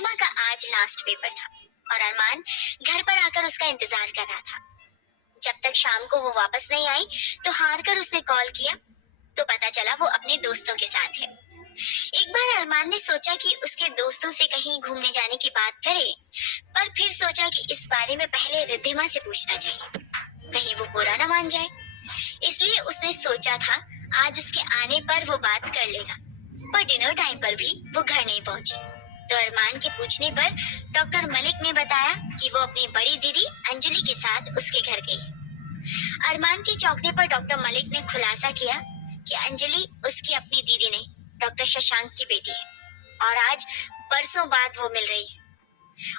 रिद्धिमा का आज last paper था और अरमान घर पर आकर उसका इंतजार कर रहा था। जब तक शाम को वो वापस नहीं आई तो हार कर उसने कॉल किया तो पता चला वो अपने दोस्तों के साथ है। एक बार अरमान ने सोचा कि उसके दोस्तों से कहीं घूमने जाने की बात करे, पर फिर सोचा कि इस बारे में पहले रिद्धिमा से पूछना चाहिए, कहीं वो बुरा ना मान जाए। इसलिए उसने सोचा था आज उसके आने पर वो बात कर लेगा, पर डिनर टाइम पर भी वो घर नहीं पहुंची। तो अरमान के पूछने पर डॉक्टर मलिक ने बताया कि वो अपनी बड़ी दीदी अंजलि के साथ उसके घर गई है। अरमान के चौंकने पर डॉक्टर मलिक ने खुलासा किया कि अंजलि उसकी अपनी दीदी नहीं, डॉक्टर शशांक की बेटी है और आज बरसों बाद वो मिल रही है।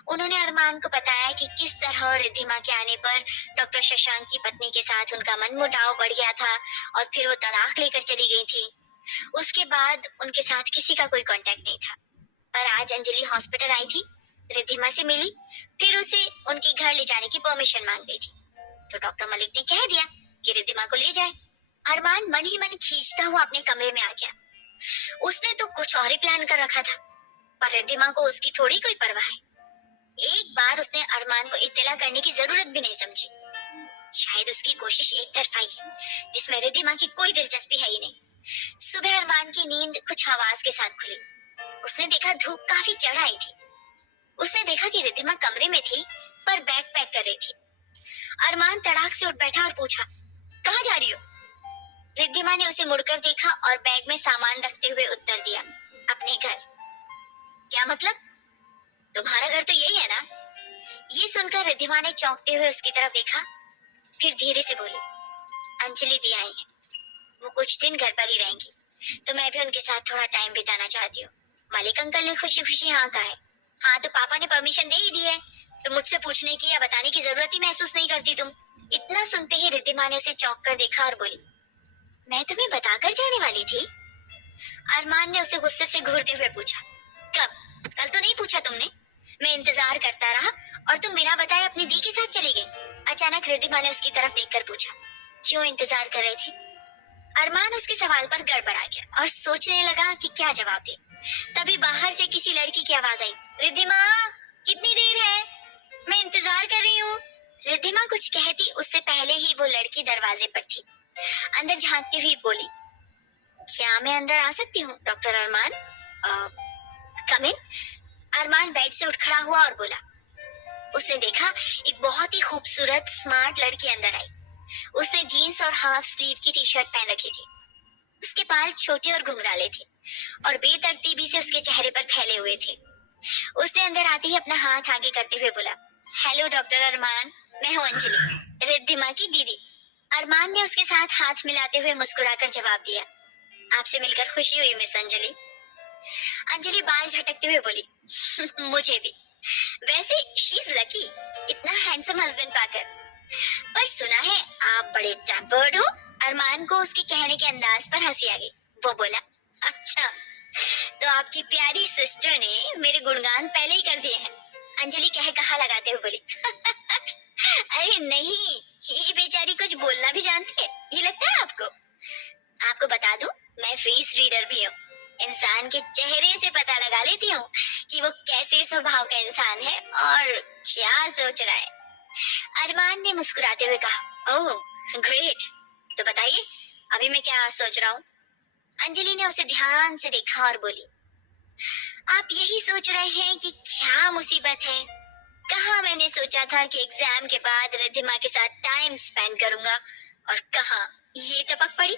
उन्होंने अरमान को बताया कि किस तरह रिद्धिमा के आने पर डॉक्टर शशांक की पत्नी के साथ उनका मनमुटाव बढ़ गया था और फिर वो तलाक लेकर चली गई थी। उसके बाद उनके साथ किसी का कोई कांटेक्ट नहीं था, पर आज अंजलि हॉस्पिटल आई थी, रिद्धिमा से मिली, फिर उसे उनके घर ले जाने की परमिशन मांग गई थी। तो डॉक्टर मलिक ने कह दिया कि रिद्धिमा को ले जाए। अरमान मन ही मन खींचता हुआ अपने कमरे में आ गया। उसने तो कुछ और ही प्लान कर रखा था, पर रिद्धिमा को उसकी थोड़ी कोई परवाह है। एक बार उसने अरमान को इत्तला करने की जरूरत भी नहीं समझी। शायद उसकी कोशिश एक तरफा ही है, जिसमें रिद्धिमा की कोई दिलचस्पी है ही नहीं। सुबह अरमान की नींद कुछ आवाज के साथ खुली। उसने देखा धूप काफी चढ़ आई थी। उसने देखा कि रिद्धिमा कमरे में थी, पर बैग पैक कर रही थी। अरमान तड़ाक से उठ बैठा और पूछा, कहाँ जा रही हो? रिद्धिमा ने उसे मुड़कर देखा और बैग में सामान रखते हुए उत्तर दिया, अपने घर। क्या मतलब? तुम्हारा घर तो यही है ना? ये सुनकर रिद्धिमा ने चौंकते हुए उसकी तरफ देखा, फिर धीरे से बोली, अंजलि दी आई है, वो कुछ दिन घर पर ही रहेंगी, तो मैं भी उनके साथ थोड़ा टाइम बिताना चाहती हूँ। मलिक अंकल ने खुशी खुशी हाँ कहा है। हाँ तो पापा ने परमिशन दे ही दी है, तो मुझसे पूछने की या बताने की जरूरत ही महसूस नहीं करती तुम। इतना सुनते ही रिद्धिमा ने उसे चौंक कर देखा और बोली, मैं तुम्हें बताकर जाने वाली थी? अरमान ने उसे गुस्से से घूरते हुए पूछा, कब? कल तो नहीं पूछा तुमने। मैं इंतजार करता रहा और तुम बिना बताए अपनी दी के साथ चली गई। अचानक रिद्धिमा ने उसकी तरफ देखकर पूछा, क्यों इंतजार कर रहे थे? अरमान उसके सवाल पर गड़बड़ा गया और सोचने लगा कि क्या जवाब दे। तभी बाहर से किसी लड़की की आवाज आई, रिद्धिमा, कितनी देर है? मैं इंतजार कर रही हूँ। रिद्धिमा कुछ कहती उससे पहले ही वो लड़की दरवाजे पर थी। अंदर झांकती हुई बोली, क्या मैं अंदर आ सकती हूँ डॉक्टर अरमान? कम इन। अरमान बेड से उठ खड़ा हुआ और बोला। उसने देखा एक बहुत ही खूबसूरत स्मार्ट लड़की अंदर आई। उसने जीन्स और हाफ स्लीव की टी शर्ट पहन रखी थी। उसके बाल छोटे और घुंघराले थे और बेतरतीबी से उसके चेहरे पर फैले हुए थे। उसने अंदर आते ही अपना हाथ आगे करते हुए बोला, हेलो डॉक्टर अरमान, मैं हूँ अंजलि, रिद्धिमा की दीदी। अरमान ने उसके साथ हाथ मिलाते हुए मुस्कुराकर जवाब दिया, आपसे मिलकर खुशी हुई मिस अंजलि। अंजलि बाल झटकते हुए बोली, मुझे भी। वैसे शी इज लकी, इतना हैंडसम हस्बैंड पाकर। पर सुना है आप बड़े टैम्पर्ड हो। अरमान को उसके कहने के अंदाज पर हंसी आ गई। वो बोला, अच्छा, तो आपकी प्यारी सिस्टर ने मेरे गुणगान पहले ही कर दिए हैं। अंजलि कह कहा लगाते हुए बोली, अरे नहीं, ये बेचारी कुछ बोलना भी जानती है, ये लगता है आपको? आपको बता दूं, मैं फेस रीडर भी हूँ। इंसान के चेहरे से पता लगा लेती हूँ कि वो कैसे स्वभाव का इंसान है और क्या सोच रहा है। अरमान ने मुस्कुराते हुए कहा, ओह ग्रेट, तो बताइए अभी मैं क्या सोच रहा हूँ? अंजलि ने उसे ध्यान से देखा और बोली, आप यही सोच रहे हैं कि क्या मुसीबत है? कहाँ मैंने सोचा था कि एग्जाम के बाद रिद्धिमा के साथ टाइम स्पेंड करूंगा और कहाँ ये टपक पड़ी।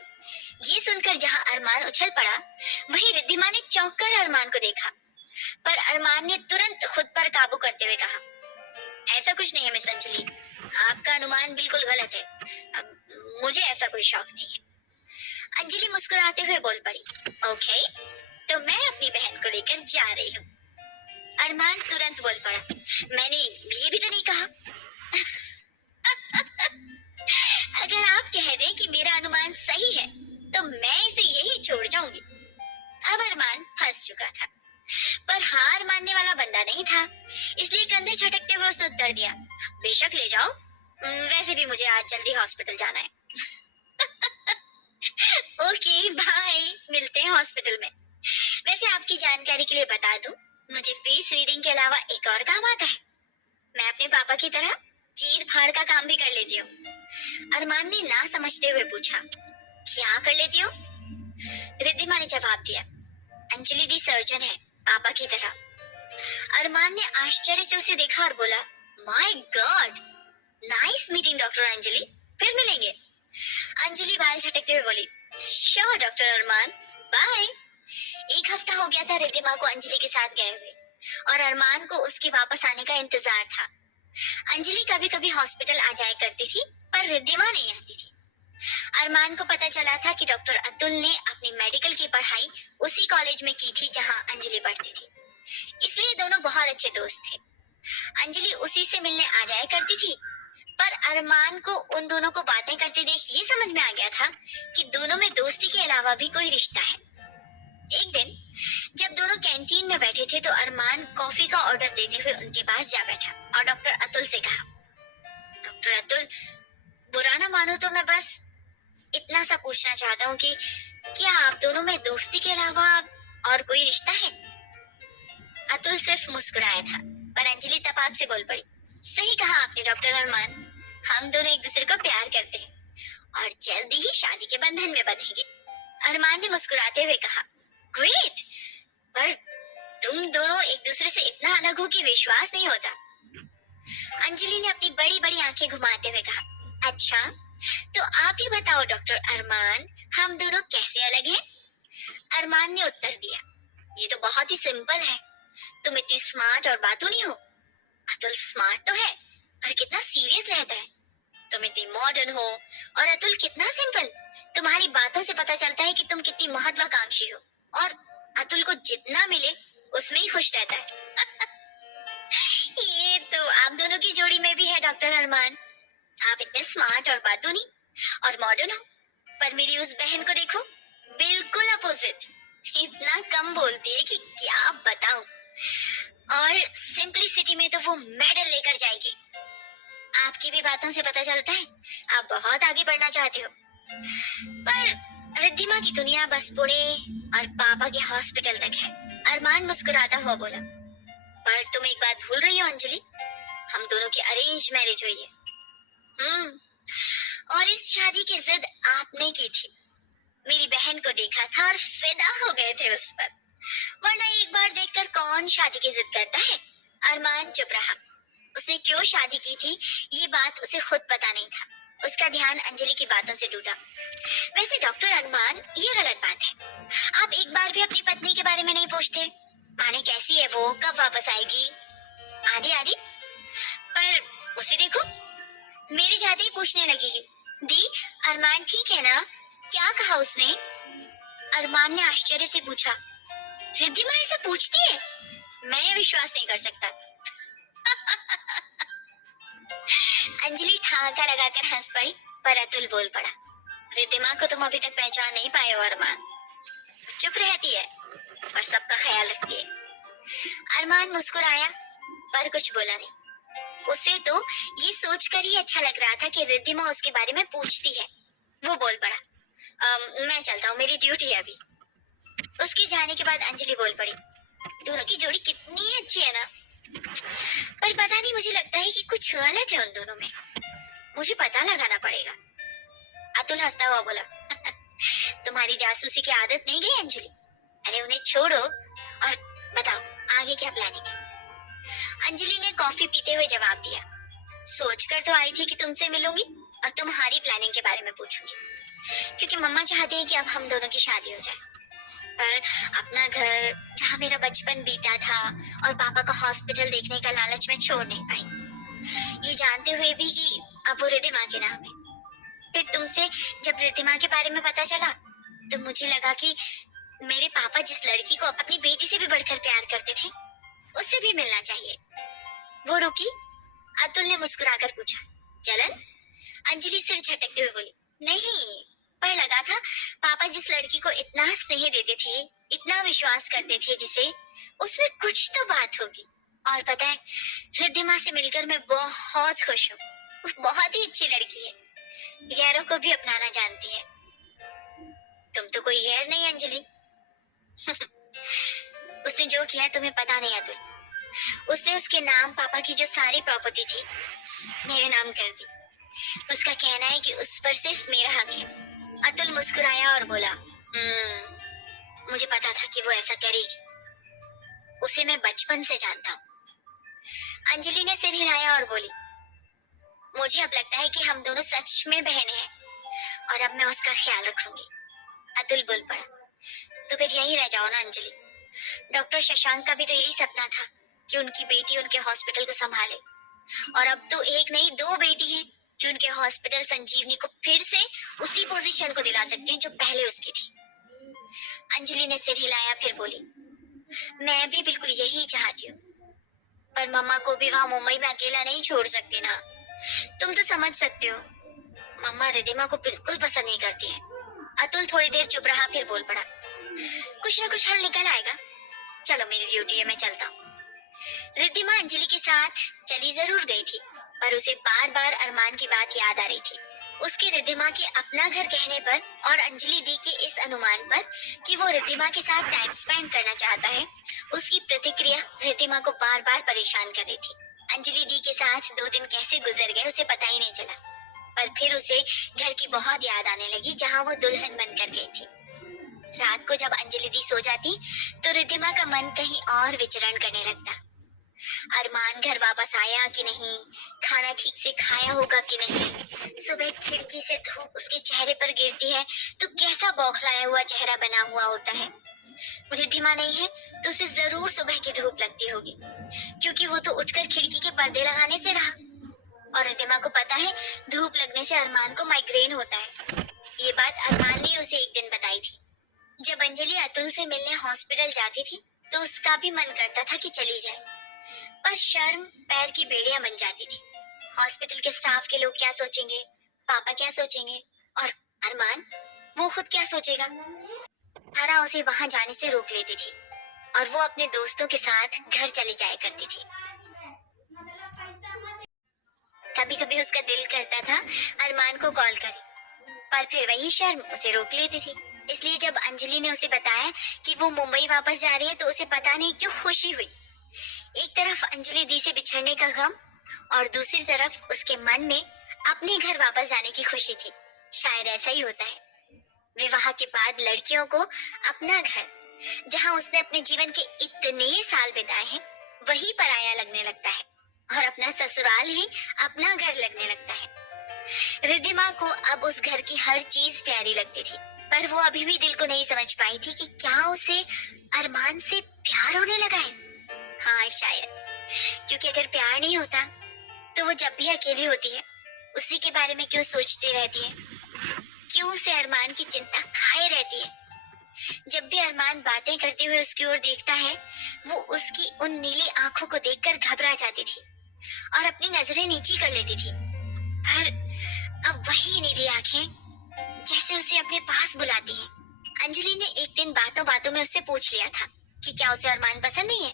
ये सुनकर जहाँ अरमान उछल पड़ा, वहीं रिद्धिमा ने चौंक कर अरमान को देखा, पर अरमान ने तुरंत खुद पर काबू करते हुए कहा, ऐसा कुछ नहीं है मिस अंजलि, आपका अनुमान बिल्कुल गलत है। मुझे ऐसा कोई शौक नहीं है। अंजलि मुस्कुराते हुए बोल पड़ी, ओके, तो मैं अपनी बहन को लेकर जा रही हूँ। अरमान तुरंत बोल पड़ा, मैंने ये भी तो नहीं कहा। अगर आप कह दें कि मेरा अनुमान सही है, तो मैं इसे यही छोड़ जाऊंगी। अब अरमान फंस चुका था, पर हार मानने वाला बंदा नहीं था, इसलिए कंधे झटकते हुए उसने उत्तर दिया, बेशक ले जाओ, वैसे भी मुझे आज जल्दी हॉस्पिटल जाना है। ओके बाय, मिलते हैं हॉस्पिटल में। वैसे आपकी जानकारी के लिए बता दूं, मुझे फेस रीडिंग के अलावा एक और काम आता है। मैं अपने पापा की तरह चीर फाड़ का काम भी कर लेती हूँ। अरमान ने ना समझते हुए पूछा, क्या कर लेती हो? रिद्धिमा ने जवाब दिया, अंजलि दी सर्जन है, पापा की तरह। अरमान ने आश्चर्य से उसे देखा और बोला, my God, nice meeting doctor Anjali, फिर मिलेंगे। अंजलि बाल झटकते हुए बोली, श्योर डॉक्टर अरमान, बाय। एक हफ्ता हो गया था रिद्धिमा को अंजलि के साथ गए हुए और अरमान को उसके वापस आने का इंतजार था। अंजलि कभी कभी हॉस्पिटल आ जाया करती थी, पर रिद्धिमा नहीं आती थी। अरमान को पता चला था कि डॉक्टर अतुल ने अपनी मेडिकल की पढ़ाई उसी कॉलेज में की थी जहां अंजलि पढ़ती थी, इसलिए दोनों बहुत अच्छे दोस्त थे। अंजलि उसी से मिलने आ जाया करती थी, पर अरमान को उन दोनों को बातें करते देख ये समझ में आ गया था कि दोनों में दोस्ती के अलावा भी कोई रिश्ता है। एक दिन जब दोनों कैंटीन में बैठे थे तो अरमान कॉफी का ऑर्डर देते हुए उनके पास जा बैठा और डॉक्टर अतुल से कहा, डॉक्टर अतुल, बुरा ना मानो तो मैं बस इतना सा पूछना चाहता हूँ कि क्या आप दोनों में दोस्ती के अलावा और कोई रिश्ता है? अतुल सिर्फ मुस्कुराया था, पर अंजलि तपाक से बोल पड़ी, सही कहा आपने डॉक्टर अरमान, हम दोनों एक दूसरे को प्यार करते हैं और जल्दी ही शादी के बंधन में बंधेंगे। अरमान ने मुस्कुराते हुए कहा, ग्रेट, पर तुम दोनों एक दूसरे से इतना अलग हो कि विश्वास नहीं होता। अंजलि ने अपनी बड़ी बड़ी आंखें घुमाते हुए कहा, अच्छा, तो आप ही बताओ डॉक्टर अरमान, हम दोनों कैसे अलग हैं? अरमान ने उत्तर दिया, ये तो बहुत ही सिंपल है, तुम इतनी स्मार्ट और बातूनी हो। अतुल स्मार्ट तो है, पर कितना सीरियस रहता है। तुम इतनी मॉडर्न हो और अतुल कितना सिंपल। तुम्हारी बातों से पता चलता है कि तुम कितनी महत्वाकांक्षी हो और अतुल को जितना मिले उसमें ही खुश रहता है। ये तो आप दोनों की जोड़ी में भी है डॉक्टर अरमान। आप इतने स्मार्ट और बातूनी और मॉडर्न हो, पर मेरी उस बहन को देखो, बिल्कुल अपोजिट। इतना कम बोलती है कि क्या बताऊं, और सिंपलिसिटी में तो वो मेडल लेकर जाएगी। आपकी भी बातों से पता चलता है आप बहुत आगे बढ़ना चाहते हो, पर रिद्धिमा की दुनिया बस पुणे और पापा के हॉस्पिटल तक है। अरमान मुस्कुराता हुआ बोला, पर तुम एक बात भूल रही हो अंजलि, हम दोनों की अरेंज मैरिज हुई है। और इस शादी की जिद आपने की थी। मेरी बहन को देखा था और फिदा हो गए थे उस पर, वरना एक बार देखकर कौन शादी की जिद करता है। अरमान चुप रहा। उसने क्यों शादी की थी ये बात उसे खुद पता नहीं था। उसका ध्यान अंजलि की बातों से टूटा। वैसे डॉक्टर अरमान, ये गलत बात है। आप एक बार भी अपनी पत्नी के बारे में नहीं पूछते, माने कैसी है वो, कब वापस आएगी, आदि आदि। पर उसे देखो, मेरे जाते ही पूछने लगेगी, दी अरमान ठीक है ना, क्या कहा उसने? अरमान ने आश्चर्य से पूछा, रिद्धिमा ऐसा पूछती है? मैं विश्वास नहीं कर सकता। अंजलि ठहाका लगाकर हंस पड़ी, पर अतुल बोल पड़ा, रिद्धिमा को तुम अभी तक पहचान नहीं पाए हो अरमान। चुप रहती है और सबका ख्याल रखती है। अरमान मुस्कुराया, पर कुछ बोला नहीं। उसे तो ये सोचकर ही अच्छा लग रहा था कि रिद्धिमा उसके बारे में पूछती है। वो बोल पड़ा, मैं चलता हूँ, मेरी ड्यूटी है अभी। उसके जाने के बाद अंजलि बोल पड़ी, दोनों की जोड़ी कितनी अच्छी है ना, पर पता नहीं, मुझे लगता है कि कुछ गलत है उन दोनों में। मुझे पता लगाना पड़ेगा। अतुल हंसता हुआ बोला, तुम्हारी जासूसी की आदत नहीं गई अंजलि? अरे उन्हें छोड़ो और बताओ आगे क्या प्लानिंग है? अंजलि ने कॉफी पीते हुए जवाब दिया, सोचकर तो आई थी कि तुमसे मिलूंगी और तुम्हारी प्लानिंग के बारे में पूछूंगी, क्योंकि मम्मा चाहती है कि अब हम दोनों की शादी हो जाए। पर अपना घर जहाँ मेरा बचपन बीता था और पापा का हॉस्पिटल देखने का लालच में छोड़ नहीं पाई, ये जानते हुए भी कि अब वो रिद्धिमा के नाम है। फिर तुमसे जब रिद्धिमा के बारे में पता चला तो मुझे लगा कि मेरे पापा जिस लड़की को अपनी बेटी से भी बढ़कर प्यार करते थे उससे भी मिलना चाहिए। वो रुकी। अतुल ने मुस्कुराकर पूछा, जलन? अंजलि सिर झटकते हुए बोली, नहीं, पर लगा था पापा जिस लड़की को इतना स्नेह देते थे, इतना विश्वास करते थे जिसे, उसमें कुछ तो बात होगी। और पता है, रिद्धिमा से मिलकर मैं बहुत खुश हूँ। बहुत ही अच्छी लड़की है, गैरों को भी अपनाना जानती है। तुम तो कोई गैर नहीं अंजलि। उसने जो किया तुम्हें पता नहीं अतुल। उसने उसके नाम पापा की जो सारी प्रॉपर्टी थी मेरे नाम कर दी। उसका कहना है कि उस पर सिर्फ मेरा हक है। अतुल मुस्कुराया और बोला, मुझे पता था कि वो ऐसा करेगी। उसे मैं बचपन से जानता हूँ। अंजलि ने सिर हिलाया और बोली, मुझे अब लगता है कि हम दोनों सच में बहन हैं और अब मैं उसका ख्याल रखूंगी। अतुल बोल पड़ा, तो फिर यहीं रह जाओ ना अंजलि। डॉक्टर शशांक का भी तो यही सपना था कि उनकी बेटी उनके हॉस्पिटल को संभाले, और अब तो एक नहीं दो बेटी है जो उनके हॉस्पिटल संजीवनी को फिर से उसी पोजीशन को दिला सकती है जो पहले उसकी थी। अंजलि ने सिर हिलाया, फिर बोली, मैं भी बिल्कुल यही चाहती हूँ, पर मम्मा को भी वहां मुंबई में अकेला नहीं छोड़ सकती ना। तुम तो समझ सकते हो, मम्मा रिद्धिमा को बिल्कुल पसंद नहीं करती है। अतुल थोड़ी देर चुप रहा, फिर बोल पड़ा, कुछ ना कुछ हल निकल आएगा। चलो मेरी ड्यूटी है, मैं चलता हूँ। रिद्धिमा अंजलि के साथ चली जरूर गई थी, पर उसे बार बार अरमान की बात याद आ रही थी। उसके रिद्धिमा के अपना घर कहने पर और अंजलि दी के इस अनुमान पर कि वो रिद्धिमा के साथ टाइम स्पेंड करना चाहता है, उसकी प्रतिक्रिया रिद्धिमा को बार बार परेशान कर रही थी। अंजलि दी के साथ 2 दिन कैसे गुजर गए उसे पता ही नहीं चला, पर फिर उसे घर की बहुत याद आने लगी जहाँ वो दुल्हन बनकर गई थी। रात को जब अंजलि दी सो जाती तो रिद्धिमा का मन कहीं और विचरण करने लगता। अरमान घर वापस आया कि नहीं, खाना ठीक से खाया होगा कि नहीं, सुबह खिड़की से धूप उसके चेहरे पर गिरती है तो कैसा बौखलाया हुआ चेहरा बना हुआ होता है। रिद्धिमा नहीं है तो उसे जरूर सुबह की धूप लगती होगी, क्योंकि वो तो उठकर खिड़की के पर्दे लगाने से रहा, और रिद्धिमा को पता है धूप लगने से अरमान को माइग्रेन होता है। ये बात अरमान ने उसे एक दिन बताई थी। जब अंजलि अतुल से मिलने हॉस्पिटल जाती थी तो उसका भी मन करता था कि चली जाए, पर शर्म पैर की बेड़ियां बन जाती थी। हॉस्पिटल के स्टाफ के लोग क्या सोचेंगे, पापा क्या सोचेंगे, और अरमान वो खुद क्या सोचेगा। तारा उसे वहां जाने से रोक लेती थी और वो अपने दोस्तों के साथ घर चली जाया करती थी। कभी कभी उसका दिल करता था अरमान को कॉल करे, पर फिर वही शर्म उसे रोक लेती थी। इसलिए जब अंजलि ने उसे बताया कि वो मुंबई वापस जा रही है तो उसे पता नहीं क्यों खुशी हुई। एक तरफ अंजलि दी से बिछड़ने का गम और दूसरी तरफ उसके मन में अपने घर वापस जाने की खुशी थी। शायद ऐसा ही होता है, विवाह के बाद लड़कियों को अपना घर, जहां उसने अपने जीवन के इतने साल बिताए हैं, वही पराया लगने लगता है और अपना ससुराल ही अपना घर लगने लगता है। रिद्धिमा को अब उस घर की हर चीज प्यारी लगती थी, पर वो अभी भी दिल को नहीं समझ पाई थी कि क्या उसे अरमान से प्यार होने लगा है। हाँ शायद, क्योंकि अगर प्यार नहीं होता तो वो जब भी अकेली होती है उसी के बारे में क्यों सोचती रहती है, क्यों उसे अरमान की चिंता खाए रहती है। जब भी अरमान बातें करते हुए उसकी ओर देखता है वो उसकी उन नीली आंखों को देखकर घबरा जाती थी और अपनी नजरें नीची कर लेती थी, पर अब वही नीली आंखें जैसे उसे अपने पास बुलाती हैं। अंजलि ने एक दिन बातों बातों में उससे पूछ लिया था कि क्या उसे अरमान पसंद नहीं है,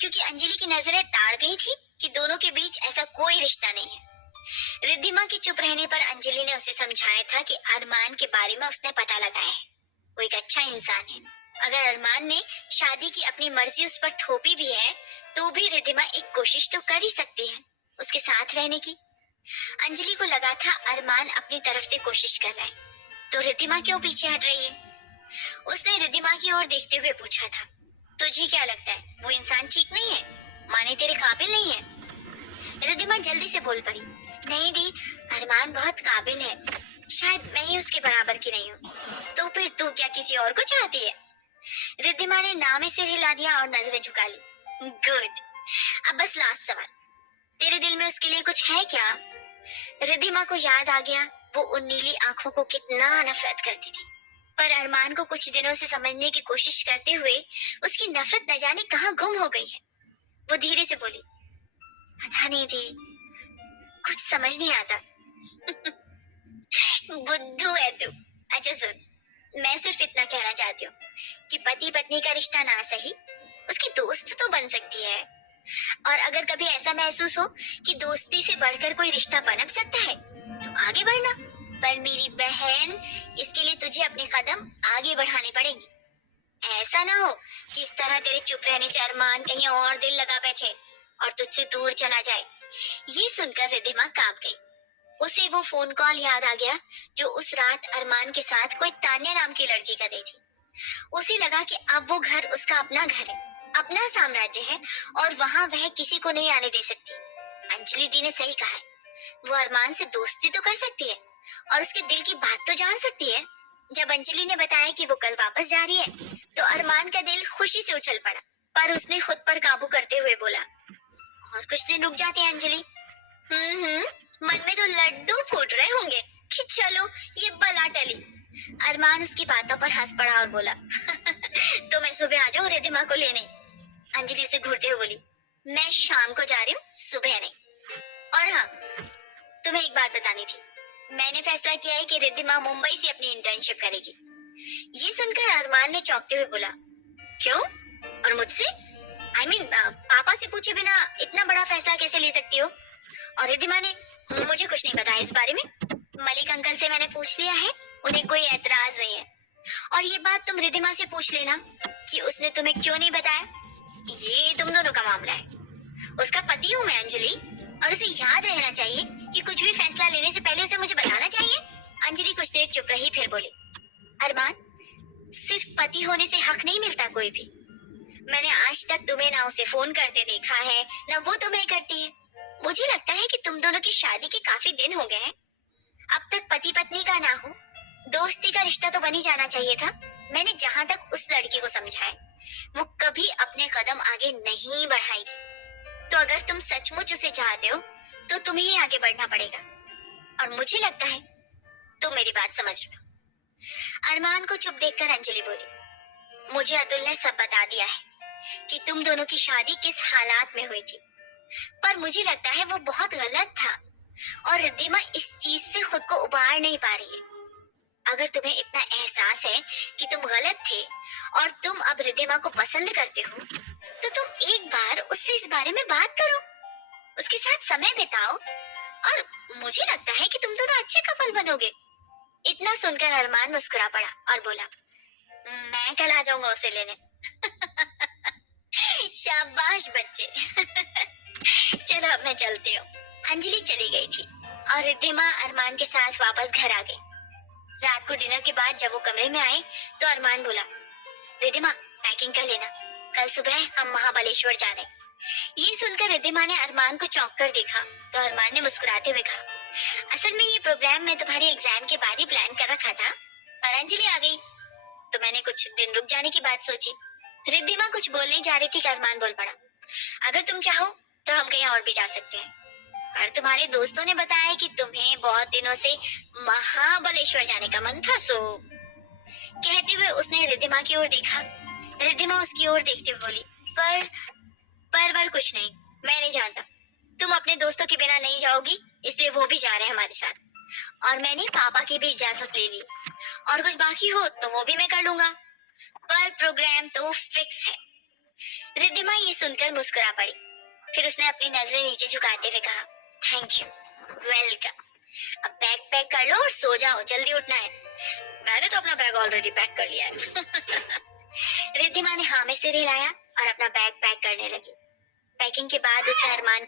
क्योंकि अंजलि की नजरें ताड़ गई थी कि दोनों के बीच ऐसा कोई रिश्ता नहीं है। रिद्धिमा के चुप रहने पर अंजलि ने उसे समझाया था कि अरमान के बारे में उसने पता लगाया है, वो एक अच्छा इंसान है। अगर अरमान ने शादी की अपनी मर्जी उस पर थोपी भी है तो भी रिद्धिमा एक कोशिश तो कर ही सकती है उसके साथ रहने की। अंजलि को लगा था अरमान अपनी तरफ से कोशिश कर रहा है, तो रिद्धिमा क्यों पीछे हट रही है। उसने रिद्धिमा की ओर देखते हुए पूछा था, तुझे क्या लगता है वो इंसान ठीक नहीं है, माने तेरे काबिल नहीं है। रिद्धिमा जल्दी से बोल पड़ी, नहीं दी, अरमान बहुत काबिल है, शायद मैं ही उसके बराबर की नहीं हूँ। तो फिर तू क्या किसी और को चाहती है। रिद्धिमा ने ना में सिर हिला दिया और नजरें झुका ली। गुड, अब बस लास्ट सवाल, तेरे दिल में उसके लिए कुछ है क्या। रिद्धिमा को याद आ गया वो उन नीली आंखों को कितना नफरत करती थी, पर अरमान को कुछ दिनों से समझने की कोशिश करते हुए उसकी नफरत न जाने कहाँ गुम हो गई है। वो धीरे से बोली, पता नहीं थी, कुछ समझ नहीं आता। बुद्धू है तू। अच्छा सुन, मैं सिर्फ इतना कहना चाहती हूँ कि पति पत्नी का रिश्ता ना सही, उसकी दोस्त तो बन सकती है, और अगर कभी ऐसा महसूस हो कि दोस्ती से बढ़कर कोई रिश्ता पनप सकता है तो आगे बढ़ना, पर मेरी बहन इसके लिए तुझे अपने कदम आगे बढ़ाने पड़ेंगे। ऐसा ना हो कि इस तरह तेरे चुप रहने से अरमान कहीं और दिल लगा बैठे और तुझसे दूर चला जाए। ये सुनकर रिद्धिमा कांप गई। उसे वो फोन कॉल याद आ गया जो उस रात अरमान के साथ कोई तान्या नाम की लड़की कर रही थी। उसे लगा कि अब वो घर उसका अपना घर है, अपना साम्राज्य है और वहां वह किसी को नहीं आने दे सकती। अंजलि दी ने सही कहा है, वो अरमान से दोस्ती तो कर सकती है और उसके दिल की बात तो जान सकती है। जब अंजलि ने बताया कि वो कल वापस जा रही है तो अरमान का दिल खुशी से उछल पड़ा, पर उसने खुद पर काबू करते हुए बोला, और कुछ दिन रुक जाते हैं अंजलि। मन में तो लड्डू फूट रहे होंगे कि चलो ये बला टली। अरमान उसकी बातों पर हंस पड़ा और बोला तो मैं सुबह आ जाऊं रिद्धिमा को लेने। अंजलि उसे घूरते हुए बोली, मैं शाम को जा रही हूँ, सुबह नहीं। और हाँ, तुम्हें एक बात बतानी थी, मैंने फैसला किया है कि रिद्धिमा मुंबई से अपनी इंटर्नशिप करेगी। ये सुनकर अरमान ने चौंकते हुए बोला, क्यों और मुझसे? पापा से पूछे बिना इतना बड़ा फैसला कैसे ले सकती हो? और रिद्धिमा ने, मुझे कुछ नहीं पता इस बारे में, मलिक अंकल से मैंने पूछ लिया है, उन्हें कोई एतराज नहीं है। और ये बात तुम रिद्धिमा से पूछ लेना कि उसने तुम्हें क्यों नहीं बताया, ये तुम दोनों का मामला है। उसका पति हूँ मैं अंजलि, और उसे याद रहना चाहिए कि कुछ भी फैसला लेने से पहले उसे मुझे बताना चाहिए। अंजलि कुछ देर चुप रही, फिर बोली, अरमान, सिर्फ पति होने से हक नहीं मिलता कोई भी। मैंने आज तक तुम्हें ना उसे फोन करते देखा है ना वो तुम्हें करती है। मुझे लगता है कि तुम दोनों की शादी के काफी दिन हो गए हैं। अब तक पति पत्नी का ना हो, दोस्ती का रिश्ता तो बन ही जाना चाहिए था। मैंने जहां तक उस लड़की को समझा है, वो कभी अपने कदम आगे नहीं बढ़ाएगी। तो अगर तुम सचमुच उसे चाहते हो तो तुम्हें ही आगे बढ़ना पड़ेगा। और मुझे लगता है तुम मेरी बात समझ रहे हो। अरमान को चुप देखकर अंजलि बोली, मुझे अतुल ने सब बता दिया है कि तुम दोनों की शादी किस हालात में हुई थी, पर मुझे लगता है वो बहुत गलत था और रिद्धिमा इस चीज से खुद को उबार नहीं पा रही है। अगर तुम्हें इतना एहसास है कि तुम गलत थे और तुम अब रिद्धिमा को पसंद करते हो, तो तुम एक बार उससे इस बारे में बात करो, उसके साथ समय बिताओ और मुझे लगता है कि तुम दोनों अच्छे कपल बनोगे। इतना सुनकर अरमान मुस्कुरा पड़ा और बोला, मैं कल आ जाऊंगा उसे लेने। शाबाश बच्चे। चलो अब मैं चलती हूँ। अंजलि चली गई थी और रिद्धिमा अरमान के साथ वापस घर आ गई। रात को डिनर के बाद जब वो कमरे में आए तो अरमान बोला, रिद्धिमा पैकिंग कर लेना, कल सुबह हम महाबलेश्वर जा रहे हैं। ये सुनकर रिद्धिमा ने अरमान को चौंक कर देखा तो अरमान ने मुस्कुराते हुए कहा, असल में ये प्रोग्राम मैं तुम्हारे एग्जाम के बाद ही प्लान कर रखा था, पर अंजलि आ गई तो मैंने कुछ दिन रुक जाने की बात सोची। रिद्धिमा कुछ बोलने जा रही थी कि अरमान बोल पड़ा, अगर तुम चाहो तो हम कहीं और भी जा सकते हैं, पर तुम्हारे दोस्तों ने बताया कि तुम्हें बहुत दिनों से महाबलेश्वर जाने का मन था। सो कहते हुए उसने रिद्धिमा की ओर देखा। रिद्धिमा उसकी ओर देखते हुए बोली, पर कुछ नहीं, मैं नहीं जानता, तुम अपने दोस्तों के बिना नहीं जाओगी, इसलिए वो भी जा रहे हैं हमारे साथ और मैंने पापा की भी इजाजत ले ली और कुछ बाकी हो तो वो भी मैं कर लूंगा, पर प्रोग्राम तो फिक्स है। रिद्धिमा ये सुनकर मुस्कुरा पड़ी, फिर उसने अपनी नजरें नीचे झुकाते हुए कहा, थैंक यू, वेलकम। अब बैग पैक कर लो और सो जाओ, जल्दी उठना है। मैंने तो अपना बैग ऑलरेडी पैक कर लिया है। रिद्धिमा ने हाँ में सिर हिलाया और अपना बैग पैक करने लगी। पैकिंग के बाद उसने अरमान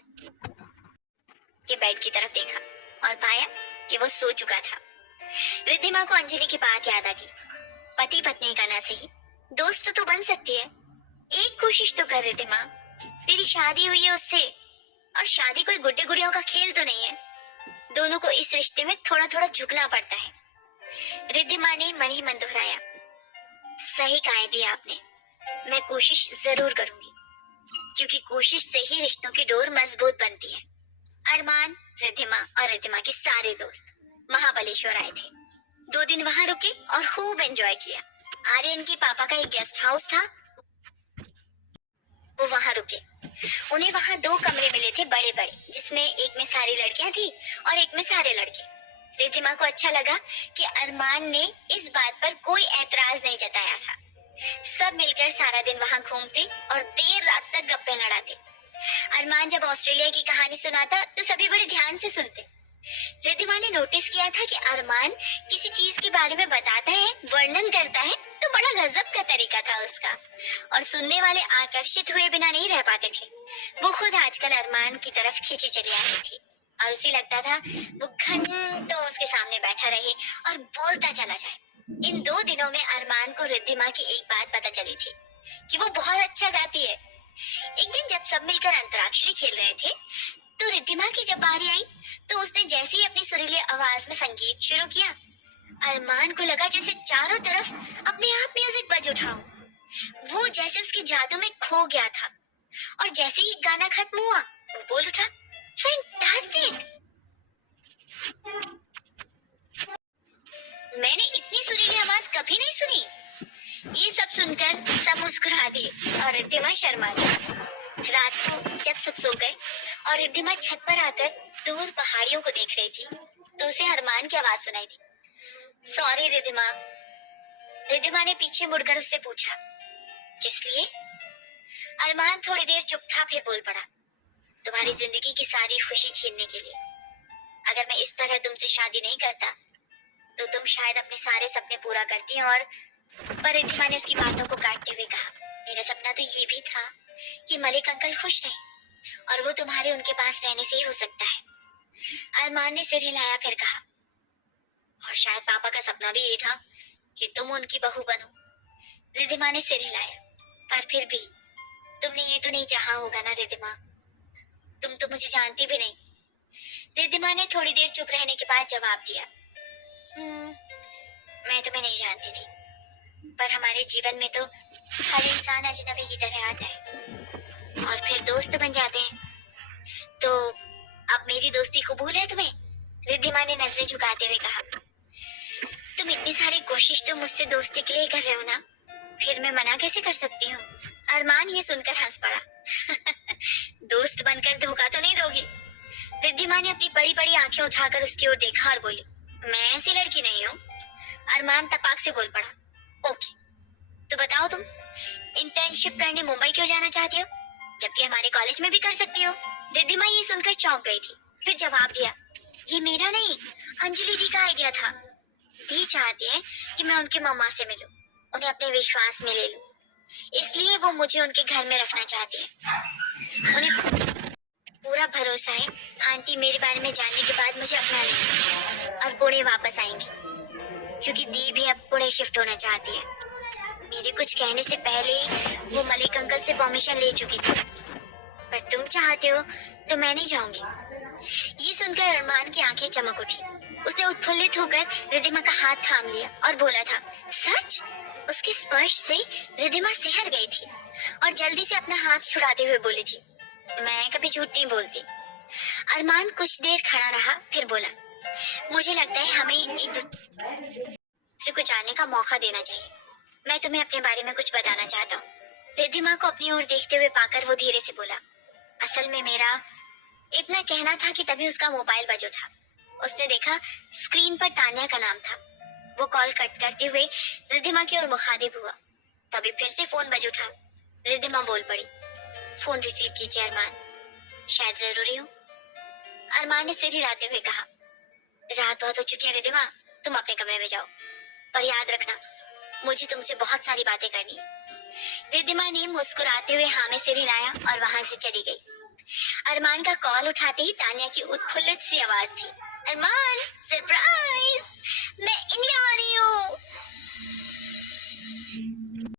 के बेड की तरफ देखा और पाया कि वो सो चुका था। रिद्धिमा को अंजलि की बात याद आ गई, पति पत्नी का ना सही दोस्त तो बन सकती है, एक कोशिश तो कर रिद्धिमा, तेरी शादी हुई है उससे और शादी कोई गुड्डे गुड़ियों का खेल तो नहीं है, दोनों को इस रिश्ते में थोड़ा थोड़ा झुकना पड़ता है। रिद्धिमा ने मन ही मन दोहराया, सही कहा दिया आपने, मैं कोशिश जरूर करूंगी, क्योंकि कोशिश से ही रिश्तों की डोर मजबूत बनती है। अरमान, रिद्धिमा और रिद्धिमा के सारे दोस्त महाबलेश्वर आए थे। 2 दिन वहां रुके और खूब एंजॉय किया। आर्यन के पापा का एक गेस्ट हाउस था, वो वहां रुके। उन्हें वहां 2 कमरे मिले थे बड़े बड़े, जिसमें एक में सारी लड़कियां थी और एक में सारे लड़के। रिद्धिमा को अच्छा लगा कि अरमान ने इस बात पर कोई एतराज नहीं जताया था। सब मिलकर सारा दिन वहां घूमते और देर रात तक गप्पे लड़ाते। अरमान जब ऑस्ट्रेलिया की कहानी सुनाता तो सभी बड़े ध्यान से सुनते। रिद्धिमा ने नोटिस किया था कि अरमान किसी चीज के बारे में बताता है, वर्णन करता है तो बड़ा गजब का तरीका था उसका, और सुनने वाले आकर्षित हुए बिना नहीं रह पाते थे। वो खुद आजकल अरमान की तरफ खींची चली आ रही थी और उसे लगता था वो घंटों उसके सामने बैठा रहे और बोलता चला जाए। इन 2 दिनों में अरमान को रिद्धिमा की एक बात पता चली थी कि वो बहुत अच्छा गाती है। एक दिन जब सब मिलकर अंतराक्षरी खेल रहे थे, तो रिद्धिमा की जब बारी आई, तो उसने जैसे ही अपनी सुरीली आवाज में संगीत शुरू किया, अरमान को लगा जैसे चारों तरफ अपने आप म्यूजिक बज उठा हो। वो जैसे उसके जादू में खो गया था, और जैसे ही गाना खत्म हुआ, वो बोल उठा, फैंटास्टिक! मैंने इतनी सुरीली आवाज कभी नहीं सुनी। ये सब सुनकर सब मुस्कुरा दिए और रिद्धिमा शर्मा गई। रात को जब सब सो गए और रिद्धिमा छत पर आकर दूर पहाड़ियों को देख रही थी, तो उसे अरमान की आवाज सुनाई दी। सॉरी रिद्धिमा। रिद्धिमा ने पीछे मुड़कर उससे पूछा, किस लिए? अरमान थोड़ी देर चुप था, फिर बोल पड़ा, तुम्हारी जिंदगी की सारी खुशी छीनने के लिए। अगर मैं इस तरह तुमसे शादी नहीं करता, तो तुम शायद अपने सारे सपने पूरा करती। और पर रिद्धिमा ने उसकी बातों को काटते हुए कहा, मेरा सपना तो ये भी था कि मलिक अंकल खुश रहे, और वो तुम्हारे उनके पास रहने से ही हो सकता है। अरमान ने सिर हिलाया, फिर कहा, और शायद पापा का सपना भी ये था कि तुम उनकी बहू बनो। रिद्धिमा ने सिर हिलाया, पर फिर भी तुमने ये तो नहीं चाहा होगा ना रिद्धिमा? तुम तो मुझे जानती भी नहीं। रिद्धिमा ने थोड़ी देर चुप रहने के बाद जवाब दिया, मैं तुम्हें नहीं जानती थी, पर हमारे जीवन में तो हर इंसान अजनबी की तरह आता है और फिर दोस्त बन जाते हैं। तो अब मेरी दोस्ती कबूल है तुम्हें? रिद्धिमा ने नजरें झुकाते हुए कहा, तुम इतनी सारी कोशिश तो मुझसे दोस्ती के लिए कर रहे हो ना, फिर मैं मना कैसे कर सकती हूँ? अरमान ये सुनकर हंस पड़ा। दोस्त बनकर धोखा तो नहीं दोगी? रिद्धिमा ने अपनी बड़ी बड़ी आंखें उठाकर उसकी ओर देखा और बोली, मैं ऐसी लड़की नहीं हूँ। अरमान तपाक से बोल पड़ा, ओके, तो बताओ तुम इंटर्नशिप करने मुंबई क्यों जाना चाहती हो, जबकि हमारे कॉलेज में भी कर सकती हो? रिद्धिमा ये सुनकर चौंक गई थी, फिर जवाब दिया, ये मेरा नहीं, अंजलि दी का आइडिया था। दी चाहती है कि मैं उनकी मम्मा से मिलूं, उन्हें अपने विश्वास में ले लूं, इसलिए वो मुझे उनके घर में रखना चाहती है। उन्हें पूरा भरोसा है आंटी मेरे बारे में जानने के बाद मुझे अपना लेंगी और पुणे वापस आएंगी, क्योंकि दी भी अब पुणे शिफ्ट होना चाहती है। मेरे कुछ कहने से पहले ही वो मलिक अंकल से परमिशन ले चुकी थी, पर तुम चाहते हो तो मैं नहीं जाऊंगी। ये सुनकर अरमान की आंखें चमक उठी। उसने उत्फुल्लित होकर रिद्धिमा का हाथ थाम लिया और बोला था, सच? उसके स्पर्श से रिद्धिमा सिहर गई थी और जल्दी से अपना हाथ छुड़ाते हुए बोली थी, मैं कभी झूठ नहीं बोलती। अरमान कुछ देर खड़ा रहा, फिर बोला, मुझे लगता है हमें एक दूसरे को जानने का मौका देना चाहिए। मैं तुम्हें अपने बारे में कुछ बताना चाहता हूँ। रिद्धिमा को अपनी ओर देखते हुए पाकर वो धीरे से बोला, असल में मेरा इतना कहना था कि तभी उसका मोबाइल बज उठा। उसने देखा स्क्रीन पर तान्या का नाम था। वो कॉल कट करते हुए रिद्धिमा की ओर मुखातिब हुआ, तभी फिर से फोन बज उठा। रिद्धिमा बोल पड़ी, फोन रिसीव कीजिए अरमान, शायद जरूरी हो। अरमान ने सिर हिलाते हुए कहा, रात बहुत हो चुकी है रिद्धिमा, तुम अपने कमरे में जाओ, पर याद रखना मुझे तुमसे बहुत सारी बातें करनी है। रिद्धिमा ने मुस्कुराते हुए हाँ में सिर हिलाया और वहां से चली गई। अरमान का कॉल उठाते ही तान्या की उत्फुल्लित सी आवाज थी, अरमान सरप्राइज, मैं इंडिया आ रही हूँ।